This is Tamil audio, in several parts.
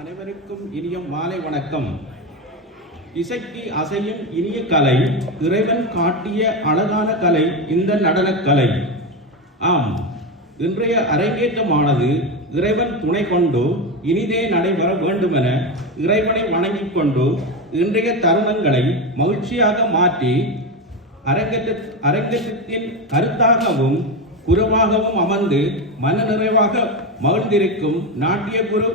அனைவருக்கும் இனிய மாலை வணக்கம். இசைக்கு அசையும் இனிய கலை இறைவன் காட்டிய அழகான கலை இந்த நடனக்கலை. ஆம் இன்றைய அரங்கேற்றமானது இறைவன் துணை கொண்டு இனிதே நடைபெற வேண்டுமென இறைவனை வணங்கிக் கொண்டு இன்றைய தருணங்களை மகிழ்ச்சியாக மாற்றி அரங்கேற்ற அரங்கேற்றத்தின் கருத்தாகவும் குருவாகவும் அமர்ந்து மன நிறைவாக மகிழ்ந்திருக்கும் நாட்டிய குரு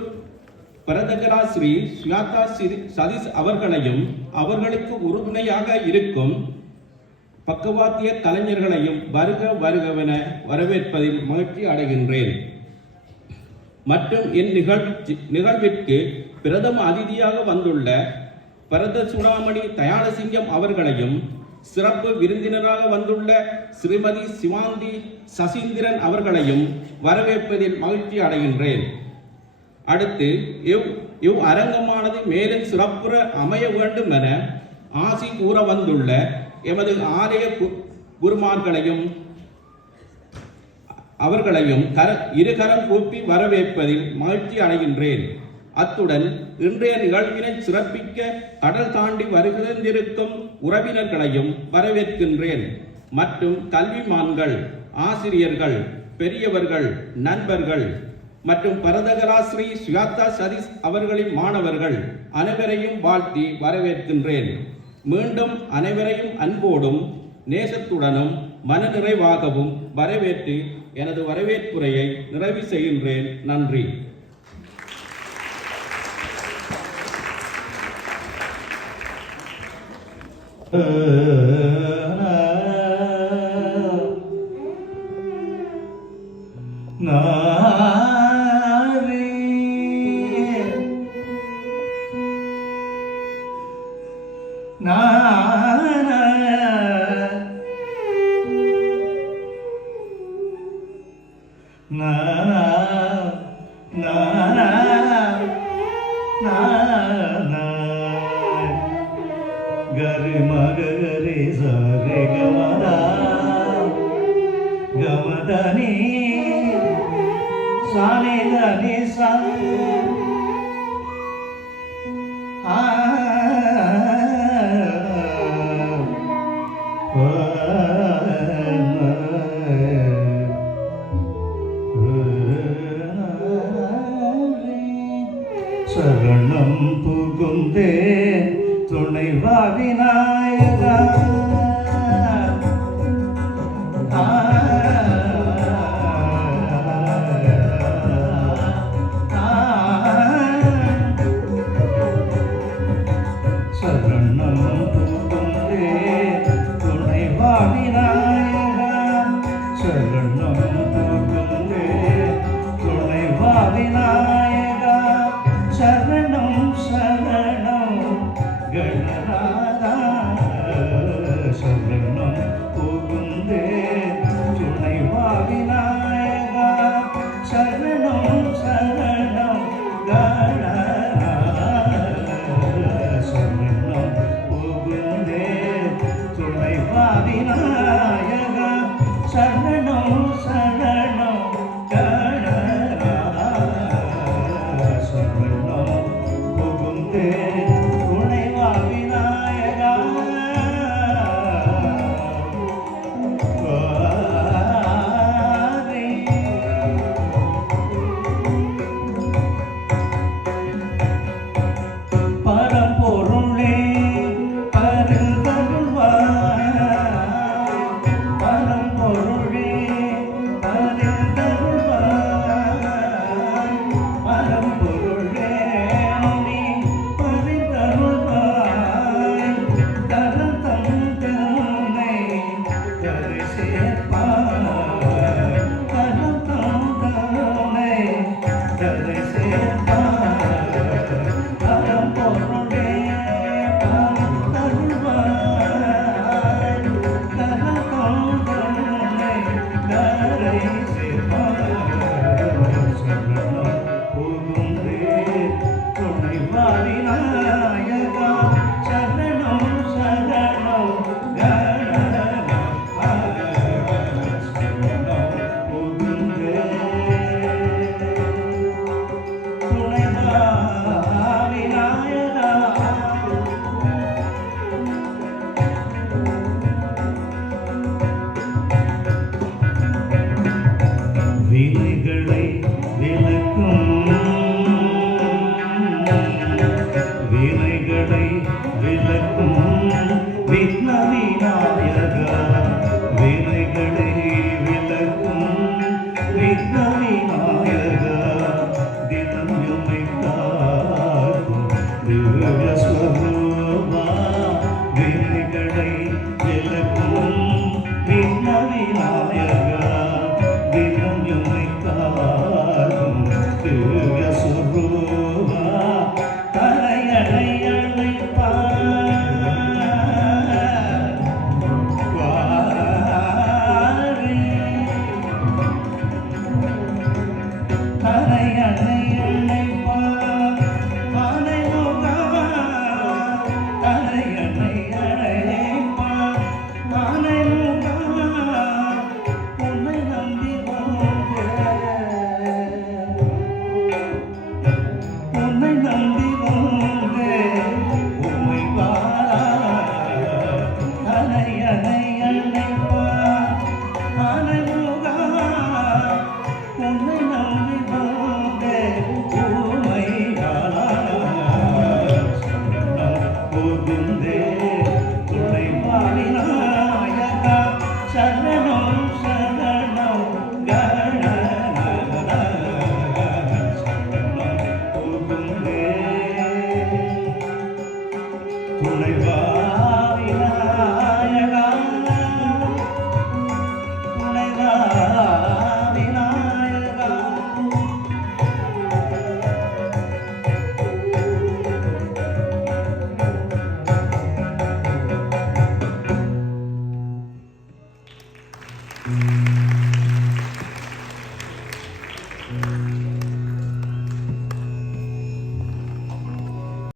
பரதகரா ஸ்ரீ சுயாதா சிரி- சதீஷ் அவர்களையும் அவர்களுக்கு உறுதுணையாக இருக்கும் பக்கவாத்திய கலைஞர்களையும் வருக வருகவென வரவேற்பதில் மகிழ்ச்சி அடைகின்றேன். மற்றும் என் நிகழ்ச்சி நிகழ்விற்கு பிரதம அதிதியாக வந்துள்ள பரத சுடாமணி தயாளசிங்கம் அவர்களையும் சிறப்பு விருந்தினராக வந்துள்ள ஸ்ரீமதி சிவாந்தி சசீந்திரன் அவர்களையும் வரவேற்பதில் மகிழ்ச்சி அடைகின்றேன். அடுத்து இவ் இவ் அரங்கமானது மேலும் சிறப்புற அமைய வேண்டும் என ஆசி கூற வந்துள்ள எமது ஆலய கு- குருமார்களையும் அவர்களையும் கர இருகரம் கூப்பி வரவேற்பதில் மகிழ்ச்சி அடைகின்றேன். அத்துடன் இன்றைய நிகழ்வினை சிறப்பிக்க கடல் தாண்டி வருகின்றிருக்கும் உறவினர்களையும் வரவேற்கின்றேன். மற்றும் கல்விமான்கள் ஆசிரியர்கள் பெரியவர்கள் நண்பர்கள் மற்றும் பரதகரா ஸ்ரீ சுயாத்தா சதீஷ் அவர்களின் மாணவர்கள் அனைவரையும் வாழ்த்தி வரவேற்கின்றேன். மீண்டும் அனைவரையும் அன்போடும் நேசத்துடனும் மனநிறைவாகவும் வரவேற்று எனது வரவேற்புரையை நிறைவு செய்கின்றேன். நன்றி. Uh... గరి మగ గరి సరే గమదా గమదని సాని దని సా சரணம் புகுந்தே துணைவா விநாயகா ஆ, ஆ, சரணம் புகுந்தே துணைவா விநாயகா சரணம் புகுந்தே துணைவா விநாயகா Amém.